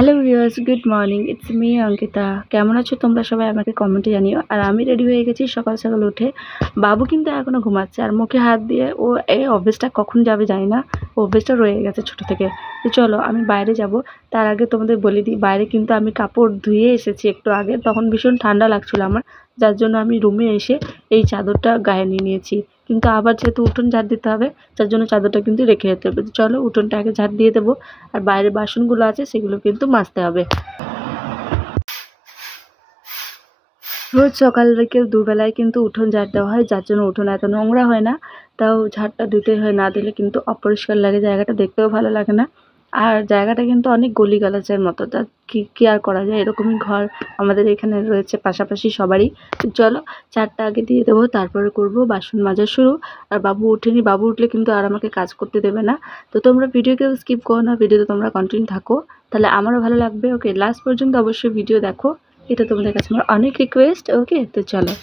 Hello viewers, good morning. It's me Ankita. কেমন আছো তোমরা সবাই? আমাকে কমেন্টে জানিও। আর আমি রেডি হয়ে গেছি সকাল সকাল উঠে। বাবু কিন্তু এখনও ঘুমাচ্ছে, আর মুখে হাত দিয়ে ও এই অভ্যেসটা কখন যাবে জানি না, অভ্যেসটা রয়ে গেছে ছোটো থেকে। তো চলো আমি বাইরে যাব। তার আগে তোমাদের বলে দিই, বাইরে কিন্তু আমি কাপড় ধুয়ে এসেছি একটু আগে, তখন ভীষণ ঠান্ডা লাগছিল আমার, যার জন্য আমি রুমে এসে এই চাদরটা গায়ে নিয়ে নিয়েছি। কিন্তু আবার যেহেতু উঠোন ঝাড় দিতে হবে, যার জন্য চাদরটা কিন্তু রেখে যেতে হবে। তো চলো উঠোনটা আগে ঝাড় দিয়ে দেবো, আর বাইরে বাসনগুলো আছে সেগুলো কিন্তু মাজতে হবে। রোজ সকাল বিকেল দুবেলায় কিন্তু উঠোন ঝাড় দেওয়া হয়, যার জন্য উঠোন এত নোংরা হয় না। তাও ঝাড়টা দিতে হয়, না দিলে কিন্তু অপরিষ্কার লাগে, জায়গাটা দেখতেও ভালো লাগে না। আর জায়গাটা কিন্তু অনেক গলিগালাজের মতো, তা কি আর করা যায়, এরকমই ঘর আমাদের এখানে রয়েছে পাশাপাশি সবারই। তো চলো ঝাড়টা আগে দিয়ে দেবো, তারপরে করব বাসন মাজা শুরু। আর বাবু ওঠেনি, বাবু উঠলে কিন্তু আর আমাকে কাজ করতে দেবে না। তো তোমরা ভিডিওকে স্কিপ করো না, ভিডিওতে তোমরা কন্টিনিউ থাকো, তাহলে আমারও ভালো লাগবে। ওকে, লাস্ট পর্যন্ত অবশ্যই ভিডিও দেখো, এটা তোমাদের কাছে আমার অনেক রিকোয়েস্ট। ওকে, তো চলো।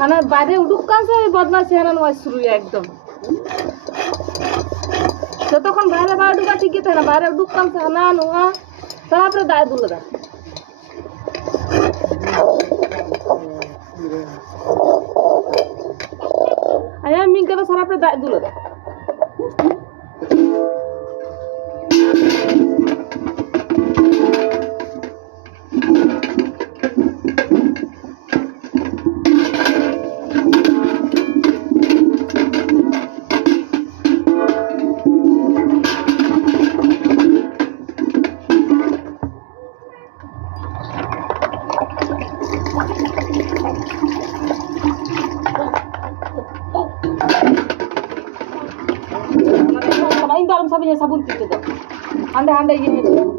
खाना बाहर उठुक से बदमाशी हानान वाज शुरू एकदम যতক্ষণ বাইরে বাইরে ঢুকা ঠিকই থাকে না, বাইরে ঢুকতাম से हाना नुआ सारा पर दाय दुल दा आया मिंग के सारा पर दाय दुल दा dalam sabunya sabun itu tuh. Anda ini tuh.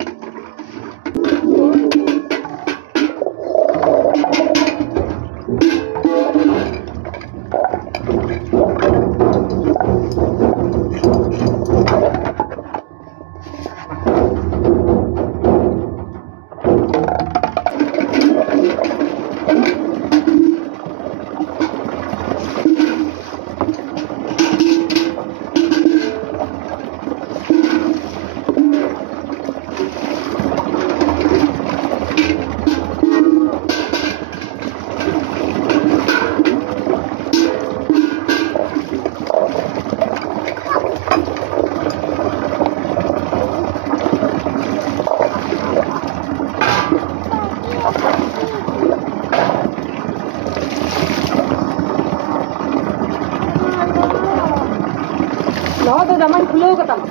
Lawa tuh zaman kulo ketemu.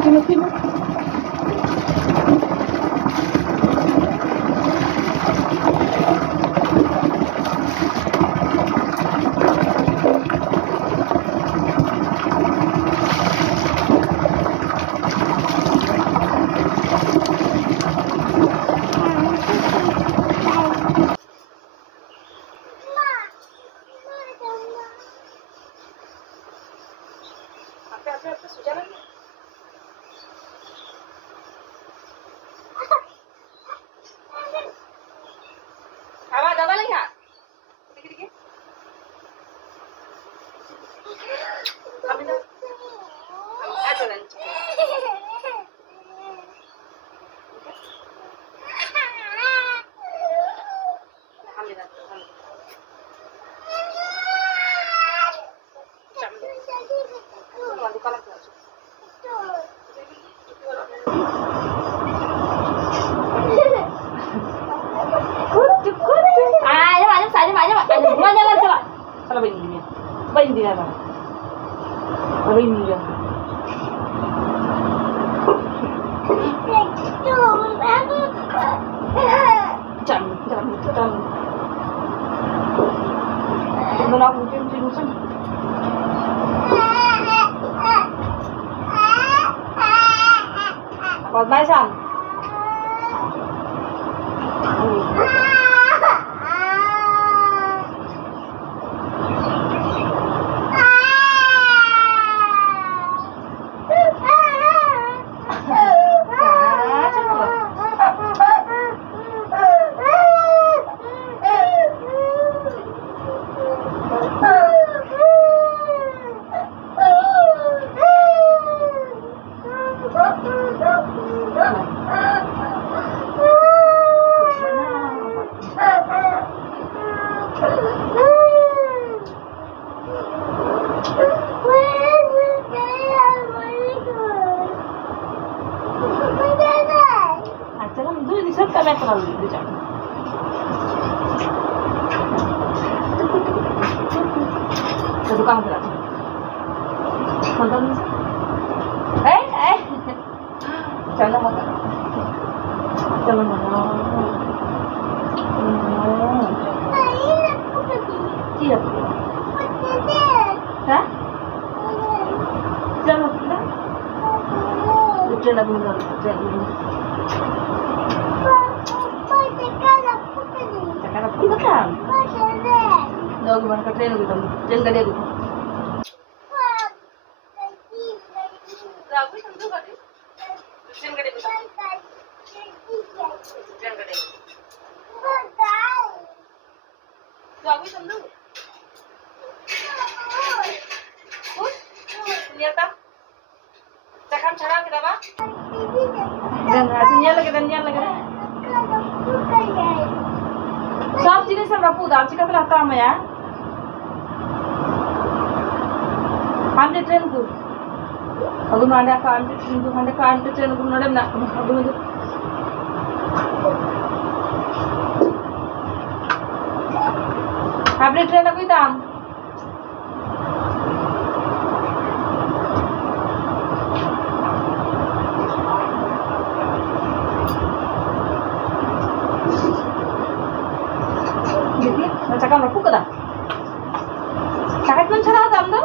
Sini. bayin dia ba bayin dia jangan Mình học một chương trình xong còn mai xong Tukang berat. Nonton. Jangan makan. Jangan makan. Iya. Hah? Jangan makan. Jangan makan. Sekarang pun makan. Dog gimana ke train gitu. Jangan gede gitu. Ragu sambil gede. Jangan gede gitu. Jangan gede. Ragu sambil. Lihat tak? Cakap cara kita apa? Dan hasilnya lagi. सब जिनिस हमरा पूरा चिका तो रहता है यार हमने train को अगु मांडा कांटे ट्रेन को नडम ना अगु में हमने ट्रेन को दाम Cakap rapuh ke dah? Cakap pun cara apa anda?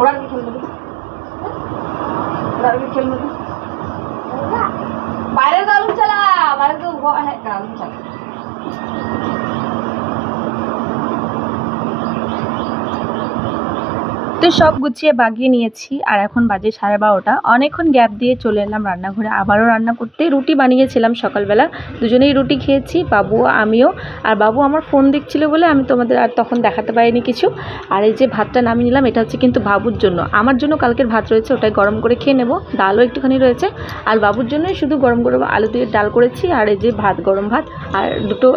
Orang ni खेल में बाहर गालूम चला बाहर तो वो है गालूम चला তো সব গুছিয়ে বাগিয়ে নিয়েছি আর এখন বাজে 12:30 অনেকক্ষণ গ্যাপ দিয়ে চলে এলাম রান্নাঘরে আবারও রান্না করতে রুটি বানিয়েছিলাম সকালবেলা দুজনেই রুটি খেয়েছি বাবু আমিও আর বাবু আমার ফোন দেখছিল বলে আমি তোমাদের আর তখন দেখাতে পারিনি কিছু আর এই যে ভাতটা নামিয়ে নিলাম এটা হচ্ছে কিন্তু বাবুর জন্য আমার জন্য কালকের ভাত রয়েছে ওটাই গরম করে খেয়ে নেব ডালও একটুখানি রয়েছে আর বাবুর জন্যই শুধু গরম গরম আলু দিয়ে ডাল করেছি আর এই যে ভাত গরম ভাত আর দুটো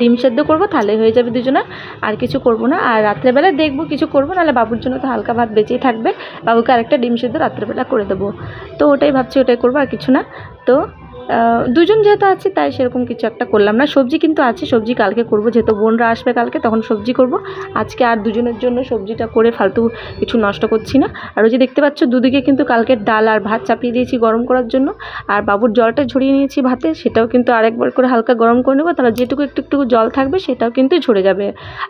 ডিম সেদ্ধ করব তাহলে হয়ে যাবে দুজনের আর কিছু করব না আর রাত্রেবেলা দেখব কিছু করব নাহলে বাবুর জন্য তো হালকা ভাত বেঁচেই থাকবে বাবুকে আরেকটা ডিম সেদ্ধ রাত্রেবেলা করে দেবো তো ওটাই ভাবছি ওটাই করবো আর কিছু না তো দুজন যেহেতু আছে তাই সেরকম কিছু একটা করলাম না সবজি কিন্তু আছে সবজি কালকে করব যেহেতু বোনরা আসবে কালকে তখন সবজি করব আজকে আর দুজনের জন্য সবজিটা করে ফালতু কিছু নষ্ট করছি না আর ওই যে দেখতে পাচ্ছ দুদিকে কিন্তু কালকের ডাল আর ভাত চাপিয়ে দিয়েছি গরম করার জন্য আর বাবুর জলটা ঝরিয়ে নিয়েছি ভাতে সেটাও কিন্তু আরেকবার করে হালকা গরম করে নেব তাহলে যেটুকু একটু জল থাকবে সেটাও কিন্তু ঝরে যাবে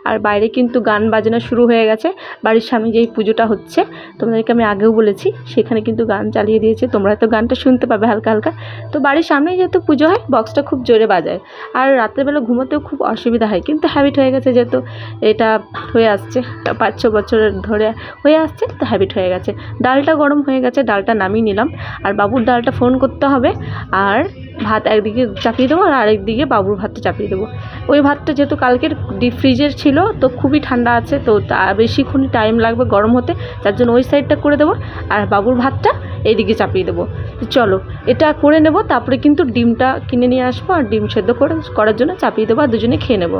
আর বাইরে কিন্তু গান বাজনা শুরু হয়ে গেছে বাড়ির সামনে যেই পুজোটা হচ্ছে তোমাদেরকে আমি আগেও বলেছি সেখানে কিন্তু গান চালিয়ে দিয়েছে তোমরা তো গানটা শুনতে পাবে হালকা হালকা তো বাড়ির সামনে যেহেতু পুজো হয় বক্সটা খুব জোরে বাজায় আর রাত্রেবেলা ঘুমোতেও খুব অসুবিধা হয় কিন্তু হ্যাবিট হয়ে গেছে যেহেতু এটা হয়ে আসছে 5-6 বছরের ধরে হয়ে আসছে তো হ্যাবিট হয়ে গেছে ডালটা গরম হয়ে গেছে ডালটা নামিয়ে নিলাম আর বাবুর ডালটা ফোন করতে হবে আর ভাত একদিকে চাপিয়ে দেবো আর আরেকদিকে বাবুর ভাতটা চাপিয়ে দেবো ওই ভাতটা যেহেতু কালকের ডিপ ফ্রিজের ছিল তো খুবই ঠান্ডা আছে তো বেশিক্ষণ টাইম লাগবে গরম হতে যার জন্য ওই সাইডটা করে দেবো আর বাবুর ভাতটা এইদিকে চাপিয়ে দেবো তো চলো এটা করে নেব তারপরে কিন্তু ডিমটা কিনে নিয়ে আসবো আর ডিম সেদ্ধ করার জন্য চাপিয়ে দেবো আর দুজনে খেয়ে নেবো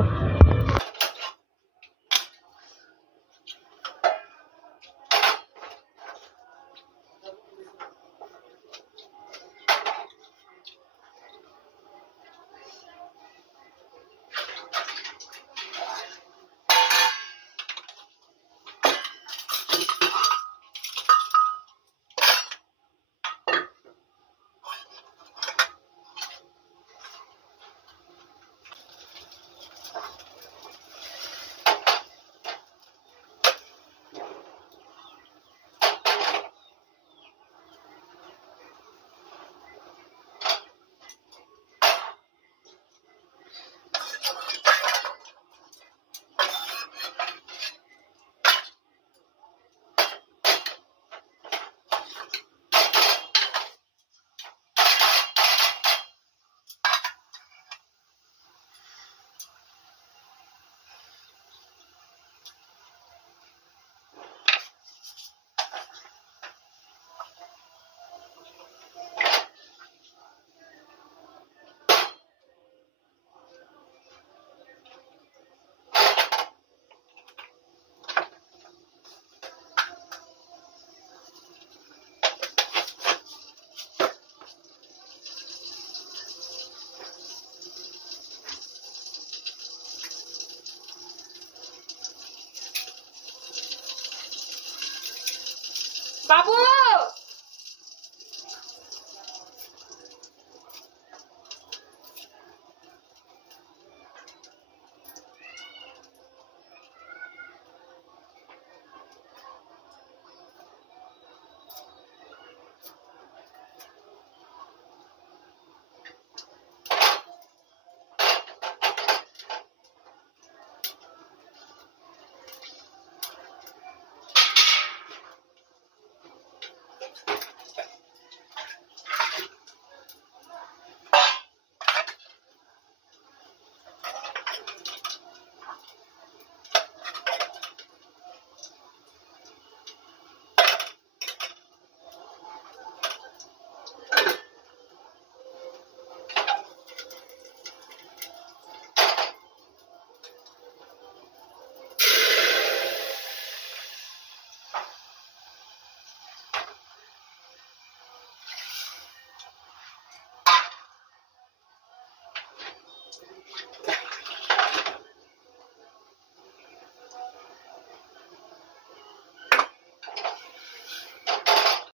বাবু